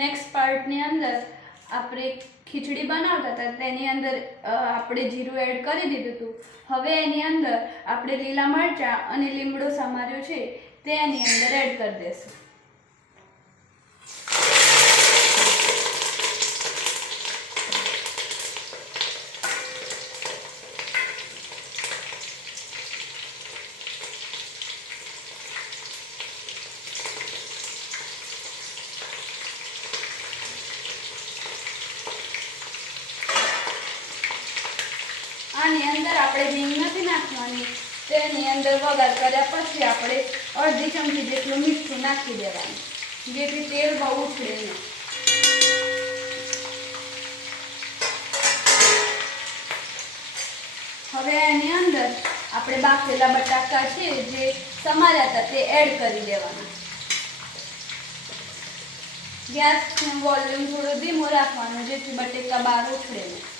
Next પાર્ટની અંદર આપણે ખીચડી બનાવતા હતા તેની અંદર આપણે જીરું એડ કરી દીધું હતું. હવે એની અંદર આપણે લીલા મરચાં અને લીમડો સમાર્યો છે તે એની અંદર એડ કરી દઈશું. આની અંદર આપણે હિંગ નથી નાખવાની, તેની અંદર વઘાર કર્યા પછી આપણે અડધી ચમચી જેટલું મીઠું નાખી દેવાનું, જેથી તેલ બહુ ઉછળે નહીં. હવે એની અંદર આપણે બાફેલા બટાકા છે જે સમાર્યા હતા તે એડ કરી દેવાના. ગેસનું વોલ્યુમ થોડો ધીમો રાખવાનો, જેથી બટેકા બહાર ઉછળે નહીં.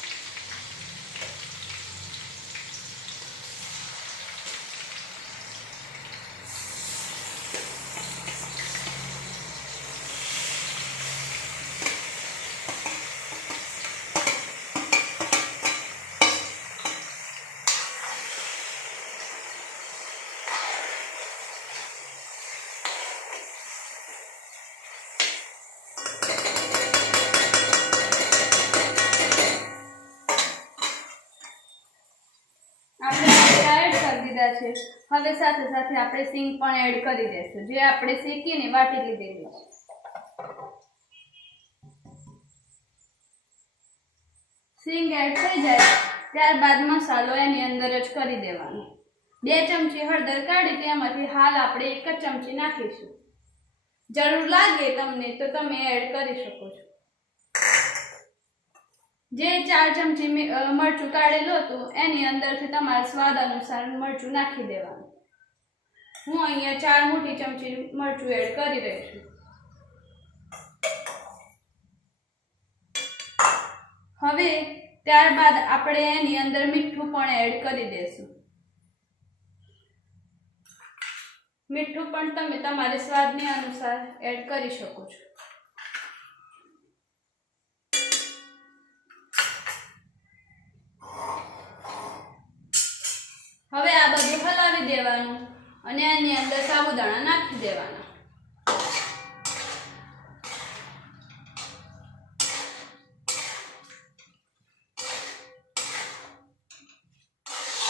છે. હવે સાથે સાથે આપણે સિંગ પણ એડ કરી દઈશું, જે આપણે શેકીને વાટી લીધેલી છે. સિંગ એડ થઈ જાય ત્યારબાદ મસાલો એની અંદર જ કરી દેવાનો. 2 ચમચી હળદર કાઢી તેમાંથી હાલ આપણે 1 જ ચમચી નાખીશું. જરૂર લાગે તમને તો તમે એડ કરી શકો છો. જે 4 ચમચી મરચું કાઢેલું હતું એની અંદરથી તમારા સ્વાદ અનુસાર મરચું નાખી દેવાનું. હું અહીંયા 4 મોટી ચમચી મરચું એડ કરી રહી છું. હવે ત્યારબાદ આપણે એની અંદર મીઠું પણ એડ કરી દઈશું. મીઠું પણ તમે તમારા સ્વાદને અનુસાર એડ કરી શકો છો. હવે આ બધું હલાવી દેવાનું અને એની અંદર સાબુદાણા નાખી દેવાના.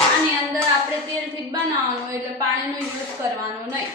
આની અંદર આપણે તેલથી જ બનાવવાનું, એટલે પાણીનો યુઝ કરવાનો નહીં.